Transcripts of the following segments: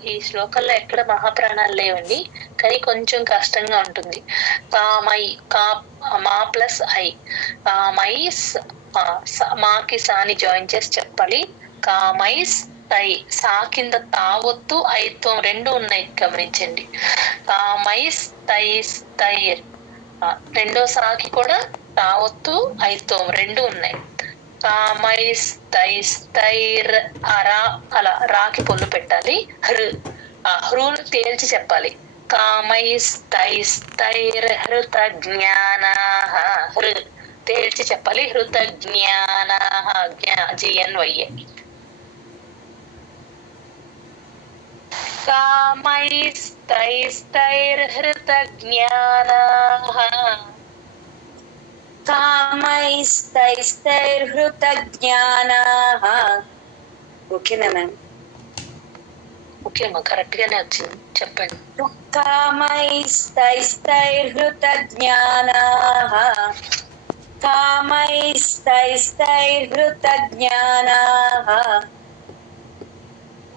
ఈ శ్లోకంలో ఎక్కడ మహాప్రాణాలు లేవండి, కానీ కొంచెం కష్టంగా ఉంటుంది. కామై కా మా ప్లస్ ఐ, కామైస్ మాకి సాని జాయిన్ చేసి చెప్పాలి. కామైస్ తై, సా కింద తావొత్తు ఐత్వం రెండు ఉన్నాయి గమనించండి. కామైస్ తైస్ తైర్, రెండో సాకి కూడా తావొత్తు ఐత్వం రెండు ఉన్నాయి. కామైస్ తైస్ తైర్, అరా అలా రాకి పొల్లు పెట్టాలి. హృను తేల్చి చెప్పాలి. కామైస్ తైస్ తైర్ హృత జ్ఞానాః, హృ తేల్చి చెప్పాలి. హృత జ్ఞానాః, జిఎన్వైఏ. కామైస్ తైస్ తైర్ హృత జ్ఞానాః, కామైస్తైస్తైర్హృతజ్ఞానాః. ఓకేనా మ్యామ్? ఓకే అమ్మా, కరెక్ట్ గానే వచ్చింది, చెప్పండి. కామైస్తైస్తైర్హృతజ్ఞానాః, కామైస్తైస్తైర్హృతజ్ఞానాః.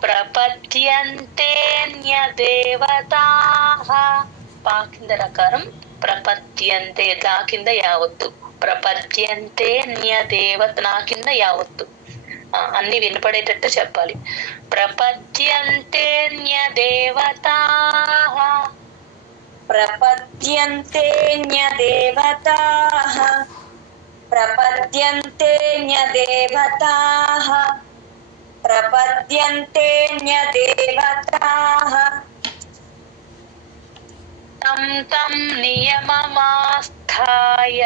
ప్రపద్యంతేన్యదేవతాః, పా కింద రకారం ప్రపద్యంతే, దా కింద యావత్తు. ప్రపద్యంతే న్యదేవత, నా కింద యావత్తు. అన్ని వినపడేటట్టు చెప్పాలి. ప్రపద్యంతేన్యదేవతాః, ప్రపద్యంతేన్యదేవతాః, ప్రపద్యంతేన్యదేవతాః, ప్రపద్యంతేన్యదేవతాః. తం తం నియమమాస్థాయ,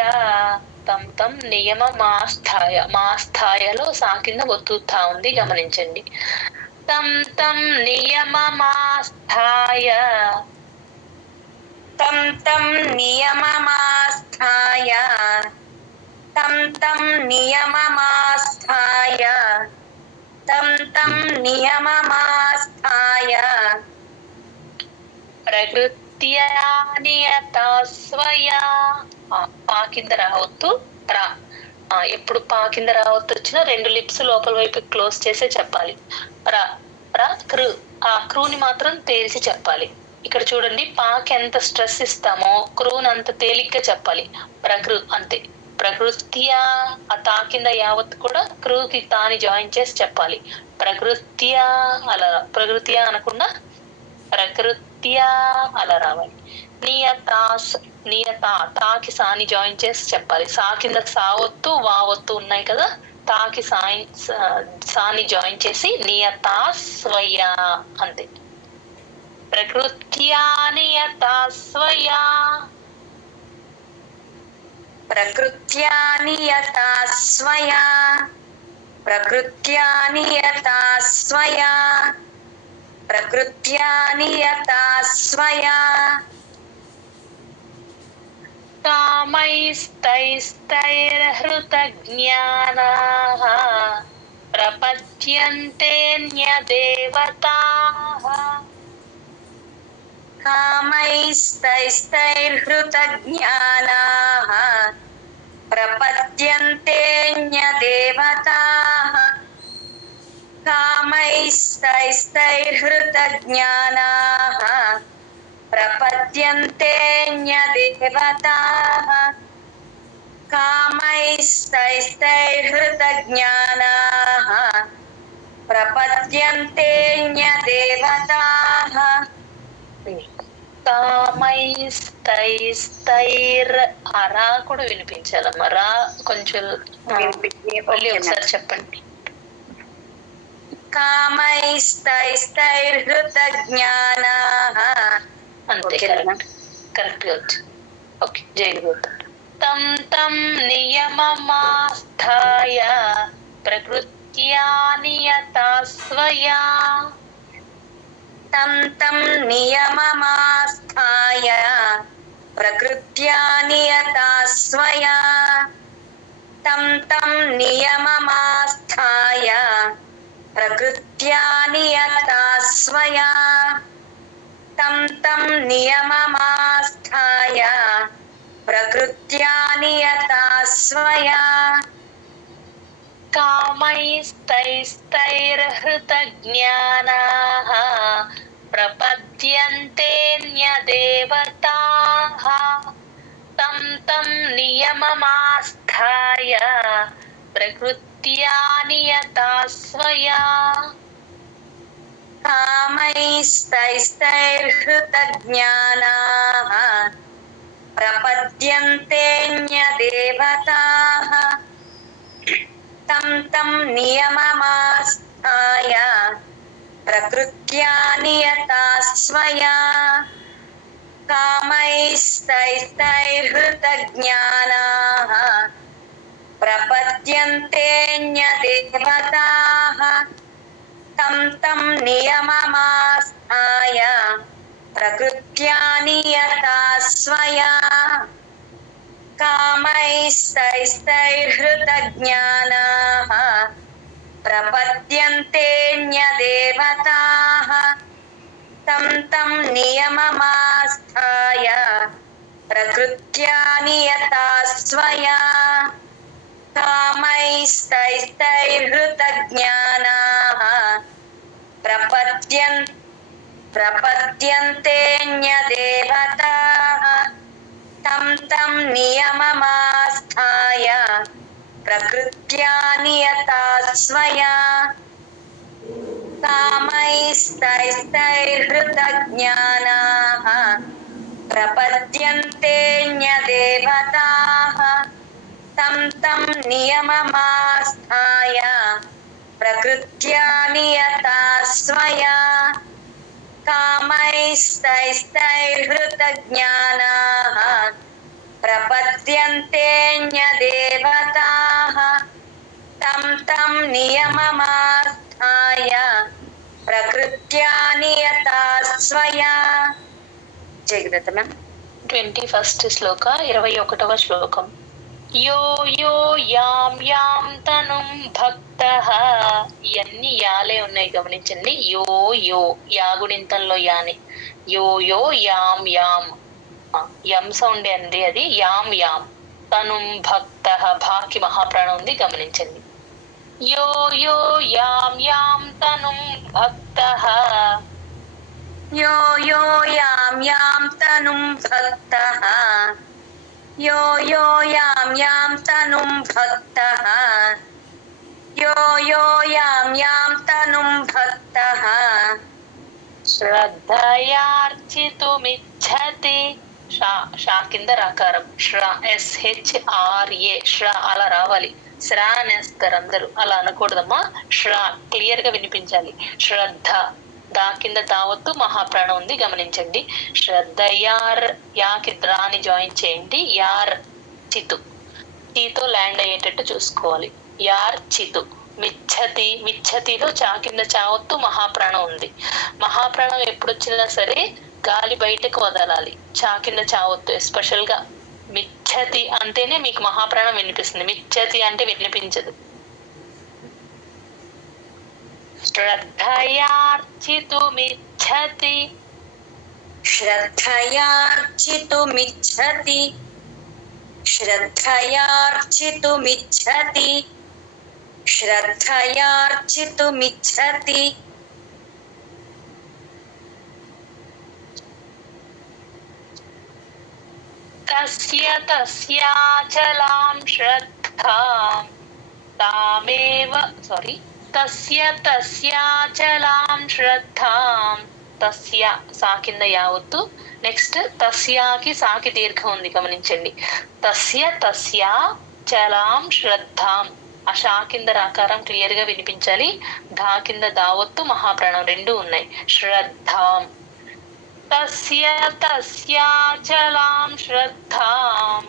తం తం నియమమాస్థాయ, మాస్థాయలో సా కింద ఒత్తుతా ఉంది గమనించండి. తం తం నియమమాస్థాయ, తం తం నియమమాస్థాయ, తం తం నియమమాస్థాయ, తం తం నియమమాస్థాయ. ప్రకృత్యా నియతా స్వయా, పా కింద రావద్దు రా. ఎప్పుడు పా కింద రావద్దు వచ్చినా రెండు లిప్స్ లోపల వైపు క్లోజ్ చేసే చెప్పాలి. రా రా క్రు, ఆ క్రూని మాత్రం తేల్చి చెప్పాలి. ఇక్కడ చూడండి, పాకి ఎంత స్ట్రెస్ ఇస్తామో క్రూని అంత తేలిగ్గా చెప్పాలి. ప్రకృ అంతే. ప్రకృత్యా, ఆ తా కింద యావత్ కూడా క్రూకి తాని జాయిన్ చేసి చెప్పాలి. ప్రకృత్యా అలా, ప్రకృత్యా అనకుండా ప్రకృత్యా అలా రావాలి. నియతాస్, నియతా, తాకి సాని జాయిన్ చేసి చెప్పాలి. సా కింద సావత్తు వావత్తు ఉన్నాయి కదా, తాకి సాని జాయిన్ చేసి నియతా స్వయా అంతే. ప్రకృత్యా నియతా స్వయా, ప్రకృత్యా నియతా స్వయా, ప్రకృత్యా నియతా స్వయా, ప్రకృత్యా నియతా స్వయా. కామైస్తైస్తైర్హృతజ్ఞానాః, ప్రపద్యంతేన్యదేవతాః, కామైస్తైస్తైర్హృతజ్ఞానాః, ప్రపద్యంతేన్యదేవతాః, కామైస్తైస్తైర్హృతజ్ఞానాః, ప్రపద్యంతేన్యదేవతాః, కామైస్తైస్తైర్హృతజ్ఞానాః, ప్రపద్యంతేన్యదేవతాః. కామైస్తైస్తైర్, అరా కూడా వినిపించాలమ్మా. రా కొంచెం మళ్ళీ ఒకసారి చెప్పండి. కామైస్తైస్తైర్హృతజ్ఞానాః, అంతే, కరెక్ట్ గా వచ్చు. Okay, jail. తం తం నియమమాస్థాయ, ప్రకృత్యా నియతా స్వయా, తం తం నియమమాస్థాయ, ప్రకృత్యా నియతా స్వయా, తం తం నియమమాస్థాయ, ప్రకృత్యా నియతా స్వయా, తం తం నియమమాస్థాయ, ప్రకృత్యా నియతా స్వయా. कामैस्तैस्तैर्हृतज्ञानाः प्रपद्यन्तेऽन्यदेवताः तं तं नियममास्थाय प्रकृत्या नियता स्वया कामैस्तैस्तैर्हृतज्ञानाः प्रपद्यन्तेऽन्यदेवताः तं तं नियममास्थाय प्रकृत्या नियता स्वया कामैस्तैस्तैर्हृतज्ञानाः प्रपद्यन्तेऽन्यदेवताः तं तं नियममास्थाय प्रकृत्या नियता स्वया कामैस्तैस्तैर्हृतज्ञानाः प्रपद्यन्तेऽन्यदेवताः तं तं नियममास्थाय प्रकृत्या नियता स्वया कामैस्तैस्तैर्हृतज्ञानाः प्रपद्यन्तेऽन्यदेवताः तं तं नियममास्थाय प्रकृत्या नियता स्वया कामैस्तैस्तैर्हृतज्ञानाः प्रपद्यन्तेऽन्यदेवताः तं तं नियममास्थाय प्रकृत्या नियता स्वया कामैस्तैस्तैर्हृतज्ञानाः प्रपद्यन्तेऽन्यदेवताः तं तं नियममास्थाय प्रकृत्या नियता स्वया. జయగదత మ్యామ్. 21st శ్లోక 21వ శ్లోకం. యో యో యాం యాం తనుం భక్తః. ఇవన్నీ యాలే ఉన్నాయి గమనించండి. యో యో యాగుణింతంలో యాని. యో యో యాం యాం యం సౌండ్ అండి అది. యాం యాం తనుం భక్తః భాకి మహాప్రాణం ఉంది గమనించండి. యో యో యాం యాం తనుం భక్తః. यो यो यां यां तनुं भक्तः यो यो यां यां तनुं भक्तः यो यो यां यां तनुं भक्तः శ్రద్ధయార్చితుమిచ్చతి. షా కింద రకారం SHRA శ్ర అలా రావాలి. శ్రా అనేస్తారు అందరూ, అలా అనకూడదమ్మా. శ్ర క్లియర్ గా వినిపించాలి. శ్రద్ధ దా కింద దావత్తు మహాప్రాణం ఉంది గమనించండి. శ్రద్ధ యార్ యాకి ద్రాని జాయిన్ చేయండి. యార్ చితు చీతో ల్యాండ్ అయ్యేటట్టు చూసుకోవాలి. యార్ చితు మిచ్చతి. మిచ్చతిలో చా కింద చావత్తు మహాప్రాణం ఉంది. మహాప్రాణం ఎప్పుడు వచ్చినా సరే గాలి బయటకు వదలాలి. చా కింద చావత్తు. ఎస్పెషల్ గా మిచ్చతి అంటేనే మీకు మహాప్రాణం వినిపిస్తుంది. మిచ్చతి అంటే వినిపించదు. శ్రద్ధయార్చితుమిచ్చతి. श्रद्धयार्चितुमिच्छति श्रद्धयार्चितुमिच्छति श्रद्धयार्चितुमिच्छति తస్య తస్యాచలాం శ్రద్ధాం తామేవ తస్య తస్యాచలాం శ్రద్ధాం. తస్య సా కింద యావత్తు. నెక్స్ట్ తస్యాకి సాకి దీర్ఘం ఉంది గమనించండి. తస్య తస్యా చలాం శ్రద్ధాం. ఆ షా కింద రాకారం క్లియర్ గా వినిపించాలి. ధా కింద దావత్తు మహాప్రాణం రెండు ఉన్నాయి. శ్రద్ధాం. తస్య తస్యాచలాం శ్రద్ధాం.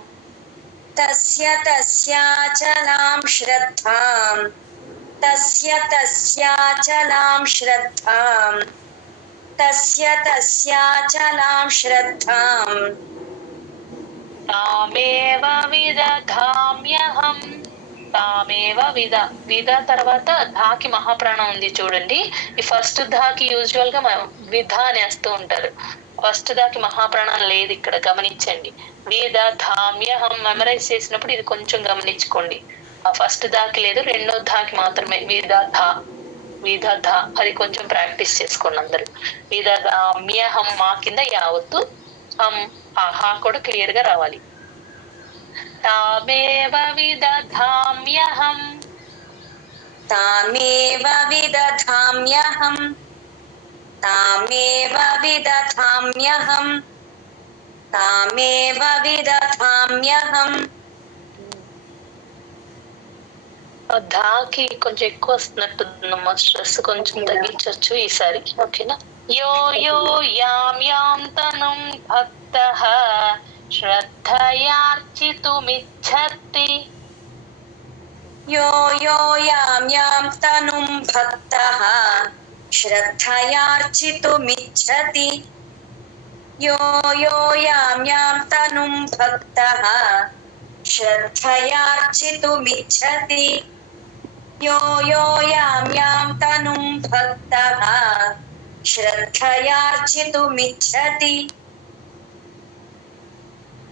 तस्य तस्याचलां श्रद्धां तस्य तस्याचलां श्रद्धां तस्य तस्याचलां श्रद्धां తామేవ విదధామ్యహం. తామేవ విద తర్వాత ధాకి మహాప్రాణం ఉంది చూడండి. ఈ ఫస్ట్ ధాకి యూజువల్ గా విధ అనేస్తూ ఉంటారు. ఫస్ట్ దాకి మహాప్రాణం లేదు ఇక్కడ గమనించండి. విదధామ్యహం మెమరైజ్ చేసినప్పుడు ఇది కొంచెం గమనించుకోండి. ఆ ఫస్ట్ దాకి లేదు, రెండో ధాకి మాత్రమే విదధ అది కొంచెం ప్రాక్టీస్ చేసుకోండి అందరు. విదధామ్యహం మా కింద యావత్తు, హం ఆహా కూడా క్లియర్ గా రావాలి. తామేవ విదధామ్యహం తామేవ విదధామ్యహం తామేవ విదధామ్యహం తామేవ విదధామ్యహం. ధాకి కొంచెం ఎక్కువ వస్తున్నట్టుందమ్మా, స్ట్రెస్ కొంచెం తగ్గించవచ్చు ఈసారి. ఓకేనా? యో యో యాం తనుం భక్తః శ్రద్ధయార్చితుమిచ్చతి. యో యో యాం తనుం భక్తః శ్రద్ధయార్చితుమిచ్చతి. యో యో యాం తనుం భక్తః శ్రద్ధయార్చితుమిచ్చతి. యో యో యాం తనుం భక్తః శ్రద్ధయార్చితుమిచ్చతి.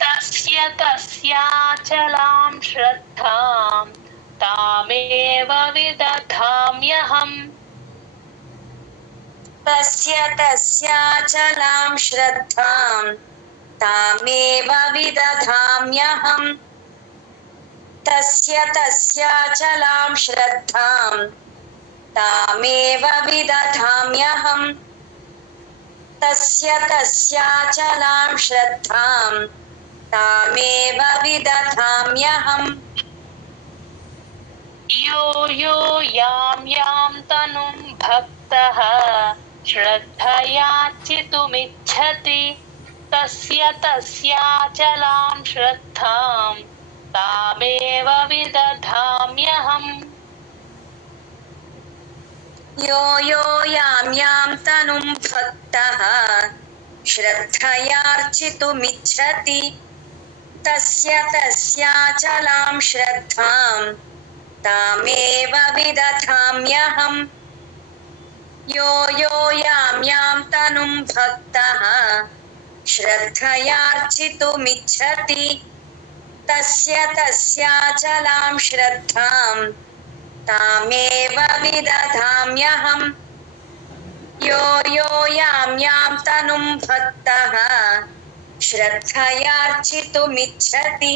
తస్య తస్యాచలాం శ్రద్ధాం తామేవ విదధామ్యహం. తస్య తస్యాచలాం శ్రద్ధాం తామేవ విదధామ్యహం. తస్య తస్యాచలాం శ్రద్ధాం తామేవ విదధామ్యహం. తస్య తస్యాచలాం శ్రద్ధాం తామేవ విదధామ్యహం. యో యో యాం తనుం భక్తః శ్రద్ధయార్చితుమిచ్చతి తస్య తస్యాచలాం శ్రద్ధాం తామేవ విదధామ్యహం. యో యో యాం తనుం భక్తః శ్రద్ధయార్చితుమిచ్చతి తస్య తస్యాచలాం శ్రద్ధాం తామేవ విదధామ్యహం. యో యో యాం తనుం భక్తః శ్రద్ధయార్చితుమిచ్చతి తస్య తస్యాచలాం శ్రద్ధాం తామేవ విదధామ్యహం. యో యో యాం తనుం భక్తః శ్రద్ధయార్చితుమిచ్చతి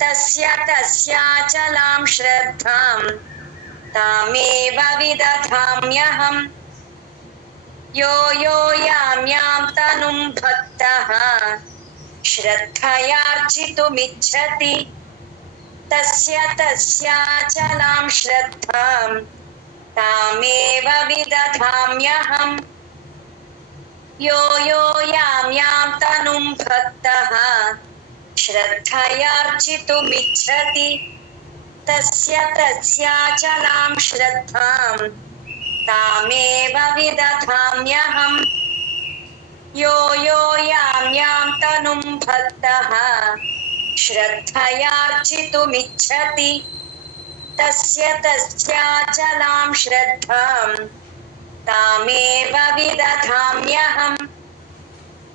తస్య తస్యాచలాం శ్రద్ధాం తామేవ విదధామ్యహం. యో యో యాం తనుం భక్తః శ్రద్ధయార్చితుమిచ్చతి తస్య తస్యాచలాం శ్రద్ధాం తామేవ విదధామ్యహం. యో యో యాం తనుం భక్తః శ్రద్ధయార్చితుమిచ్చతి తస్య తస్యాచలాం శ్రద్ధాం తామేవ విదధామ్యహం. యో యో యాం తనుం భక్తః శ్రద్ధయార్చితుమిచ్చతి తస్య తస్యాచలాం శ్రద్ధాం తామేవ విదధామ్యహం.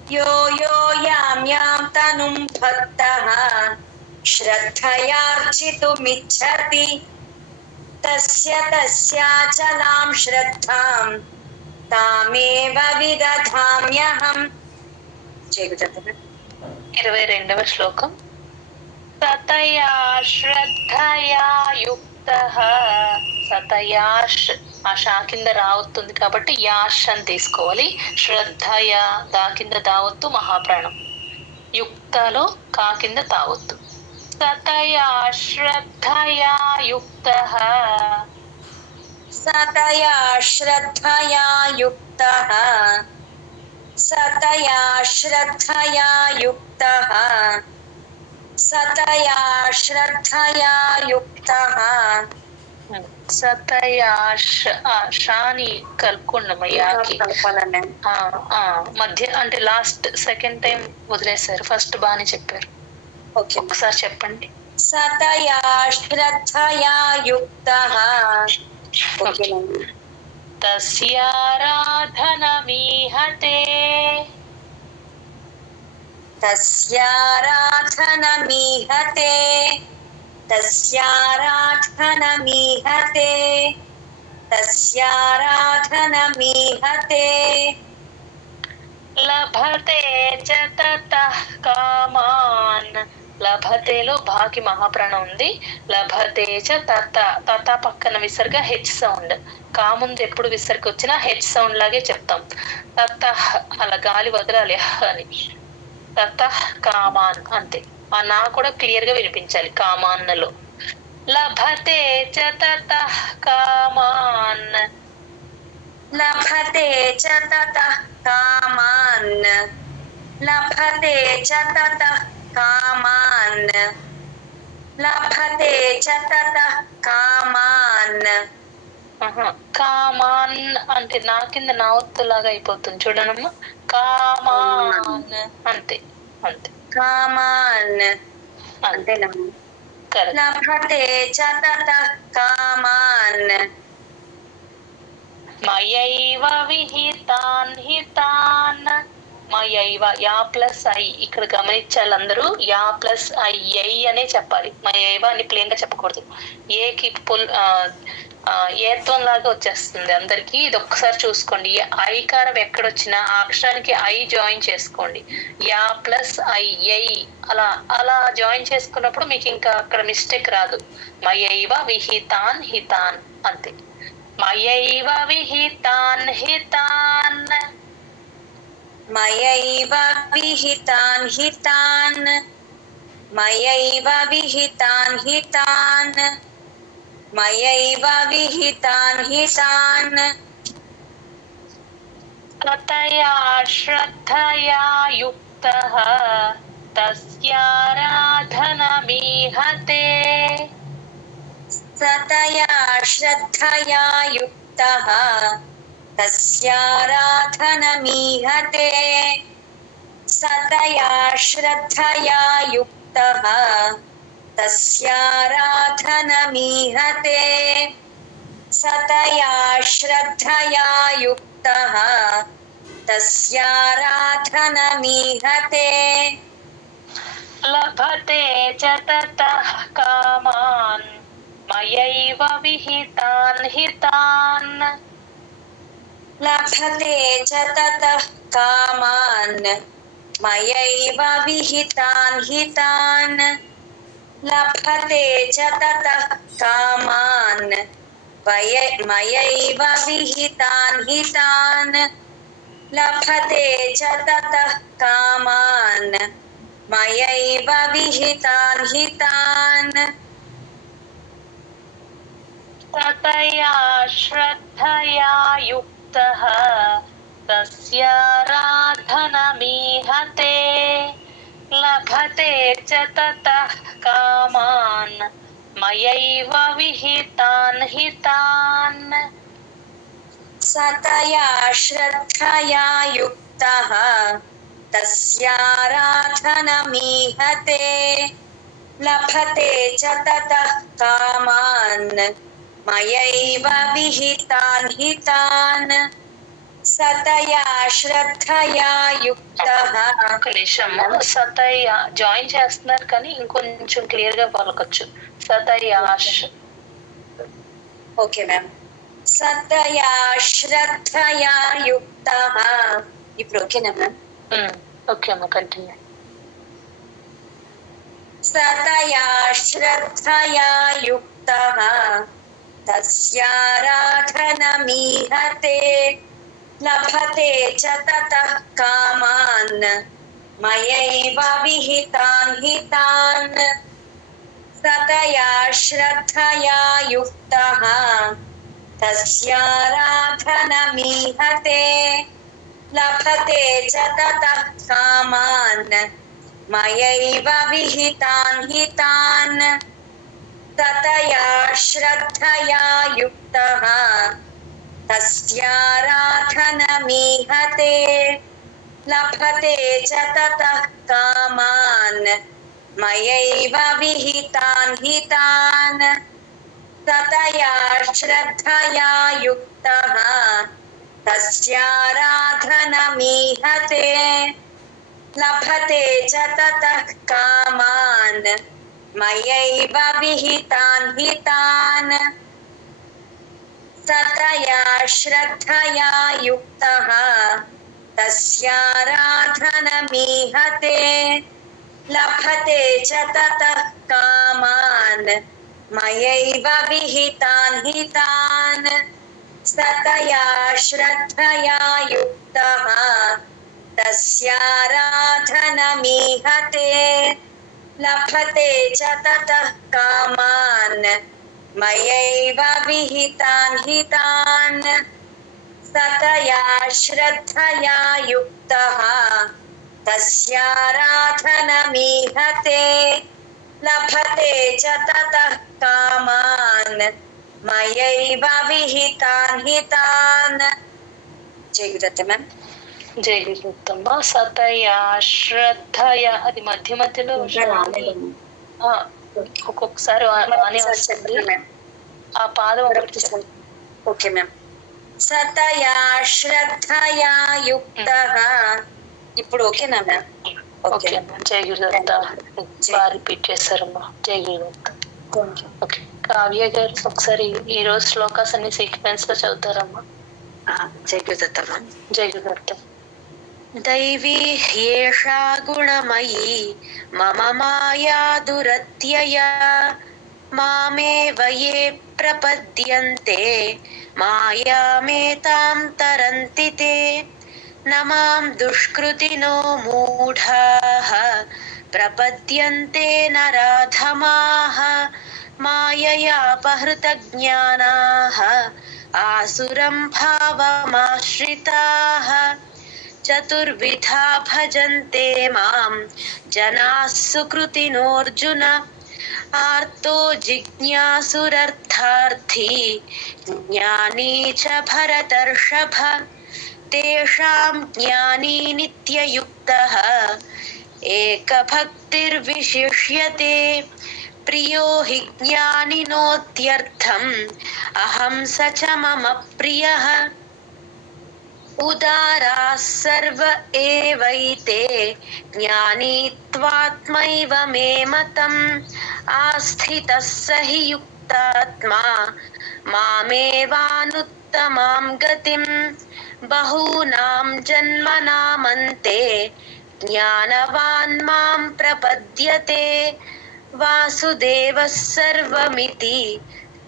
యో యో యాం తనుం భక్తః శ్రద్ధయార్చితుమిచ్చతి తస్య తస్యాచలాం శ్రద్ధాం తామేవ విదధామ్యహం. 22వ శ్లోకం. సతయా శ్రద్ధయా యుక్తః. సతయా ఆ షా కింద రావత్తుంది కాబట్టి యాష్ అని తీసుకోవాలి. శ్రద్ధయా దా కింద దావత్తు మహాప్రాణం. యుక్తలో కా కింద తావత్తు. సతయా శ్రద్ధయా యుక్తః. సతయా శ్రద్ధయా యుక్తః సతయా శ్రద్ధయా యుక్తః సతయా శ్రద్ధయా యుక్తః. సతయా షాని కలుపుకున్నామయ్యాకి మధ్య అంటే లాస్ట్ సెకండ్ టైం వదిలేశారు, ఫస్ట్ బాగానే చెప్పారు. ఓకే, ఒకసారి చెప్పండి. సతయా శ్రద్ధయా యుక్తః. తస్యారాధనమీహతే. తస్యారాధనమీహతే तस्याराधनमीहते तस्याराधनमीहते లభతే చ తతః కామాన్. లభతేలో భాకి మహాప్రాణం ఉంది. లభతే చ తత, తత పక్కన విసర్గ హెచ్ సౌండ్. కాముందు ఎప్పుడు విసర్గ వచ్చినా హెచ్ సౌండ్ లాగే చెప్తాం. తతః అలా గాలి వదలాలి అని. తతః కామాన్ అంతే. ఆ నా కూడా క్లియర్ గా వినిపించాలి కామాన్నలో. లభతే చ తతః కామాన్. लभते च ततः कामान् लभते च ततः कामान् लभते च ततः कामान् కామాన్ అంటే నా కింద నా ఒత్తులాగా అయిపోతుంది చూడనమ్మా. కామాన్ అంతే అంతే. कामान् అంతేనమ్మా. కరెక్ట్. लभते च ततः कामान् మయైవ విహితాన్ హితాన్. మయైవ యా ప్లస్ ఐ ఇక్కడ గమనించాలి అందరూ. యా ప్లస్ ఐ అనే చెప్పాలి. మయైవ అని ప్లేన్ గా చెప్పకూడదు. ఏకి ఏత్వం లాగా వచ్చేస్తుంది అందరికి. ఇది ఒక్కసారి చూసుకోండి. ఐకారం ఎక్కడొచ్చినా ఆ అక్షరానికి ఐ జాయిన్ చేసుకోండి. యా ప్లస్ ఐ అలా అలా జాయిన్ చేసుకున్నప్పుడు మీకు ఇంకా అక్కడ మిస్టేక్ రాదు. మయైవ విహితాన్ హితాన్ అంతే. మయైవ విహితాన్ హితాన్. मयैव विहितान् हितान् मयैव विहितान् हितान् मयैव विहितान् हितान् ततया श्रद्धया युक्तः तस्याराधनमीहते. ततया श्रद्धया युक्तः तस्याराधनमीहते सतया श्रद्धया युक्तः तस्याराधनमीहते सतया श्रद्धया युक्तः तस्याराधनमीहते लभते च ततः कामान् मयैव विहितान् हितान्. लभते च ततः कामान् मयैव विहितान् हितान् लभते च ततः कामान् मयैव विहितान् हितान् लभते च ततः कामान् मयैव विहितान् हितान् ततया श्रद्धया युक्तः तस्याराधनमीहते. लभते च ततः कामान् मयैव विहितान् हितान्. सतया श्रद्धया युक्तः तस्याराधनमीहते लभते च ततः कामान् मयैव विहितान् हितान् सतया श्रद्धया युक्तः. ఒక నిమిషం. సతయ జాయిన్ చేస్తున్నారు కానీ ఇంకొంచెం క్లియర్ గా పలకొచ్చు. సతయాష్. Okay ma'am. సతయా శ్రద్ధయా యుక్తః. ఇప్పుడు ఓకేనా మ్యామ్? ఓకే అమ్మ, కంటిన్యూ. సతయా శ్రద్ధయా యుక్తః తస్యారాధనమీహతే లభతే చ తతః కామాన్ మయైవ విహితాన్ హితాన్ సతయా శ్రద్ధయా యుక్తః తస్యారాధనమీహతే లభతే చ తతః కామాన్ మయైవ విహితాన్ హితాన్ తతయా శ్రద్ధయా యుక్తః తస్యారాధనమీహతే లభతే చ తతః కామాన్ మయైవ విహితాన్ హితాన్ తతయా శ్రద్ధయా యుక్తః తస్యారాధనమీహతే లభతే చ తతః కామాన్ मयैव विहितान् हितान् ततया श्रद्धया युक्तः तस्याराधनमीहते लभते च ततः कामान् मयैव विहितान् हितान् ततया श्रद्धया युक्तः तस्याराधनमीहते लभते च ततः कामान् मयैव विहितान् हितान् ततया श्रद्धया युक्तः तस्याराधनमीहते लभते च ततः कामान् मयैव विहितान् हितान्. జై గురుదత్త మ్యామ్. జై గురుదత్తమ్మ. సతయా శ్రద్ధయా అది మధ్య మధ్యలో ఒక్కొక్కసారి ఆ పాదం ఓకే మ్యామ్. సతయా శ్రద్ధయా యుక్తః. ఇప్పుడు ఓకేనా మ్యామ్? ఓకే. జై గురుదత్త. బాగా రిపీట్ చేశారమ్మా. జై గురుదత్త. ఓకే. కావ్య గారు ఒకసారి ఈ రోజు శ్లోకాస్ అన్ని సీక్వెన్స్ లో చదువుతారమ్మా. జై గురుదత్త. జై గురుదత్త. दैवी ह्येषा गुणमयी मम माया दुरत्यया मामेव ये प्रपद्यन्ते मायामेतां तरन्ति ते न मां दुष्कृतिनो मूढाः प्रपद्यन्ते नराधमाः माययापहृतज्ञानाः आसुरं भावमाश्रिताः चतुर्विधा भजन्ते मां जनाः सुकृतिनोऽर्जुन आर्तो जिज्ञासुरर्थार्थी ज्ञानी च भरतर्षभ तेषां ज्ञानी नित्ययुक्तः एकभक्तिर्विशिष्यते प्रियो हि ज्ञानिनोत्यर्थम् अहं स च मम प्रियः उदाराः सर्व एवैते ज्ञानी त्वात्मैव मे मतम् आस्थितः स हि युक्तात्मा मामेवानुत्तमां गतिम् बहूनां जन्मनामन्ते ज्ञानवान् मां प्रपद्यते वासुदेवः सर्वमिति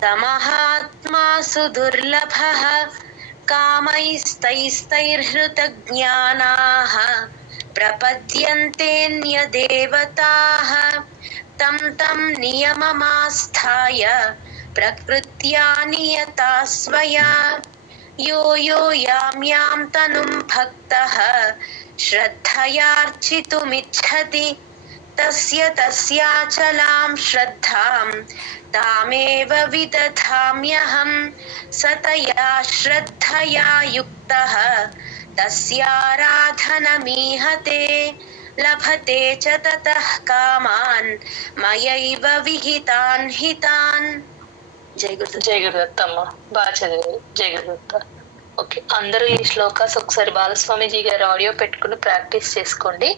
तमहात्मा सुदुर्लभः कामैस्तैस्तैर्हृतज्ञानाः प्रपद्यन्तेऽन्यदेवताः तं तं नियममास्थाय प्रकृत्या नियता स्वया यो यो यां यां तनुं भक्तः श्रद्धयार्चितुमिच्छति तस्य तस्याचलां श्रद्धां तामेव विदधाम्यहं सतया श्रद्धया युक्तः तस्याराधनमीहते लभते च ततः कामान् मयैव विहितान् हितान्. జై గురుదత్త అమ్మ. బాగా చదివారు. జై గురుదత్త. ఓకే, అందరూ ఈ శ్లోకాస్ ఒకసారి బాలస్వామిజీ గారి ఆడియో పెట్టుకుని ప్రాక్టీస్ చేసుకోండి.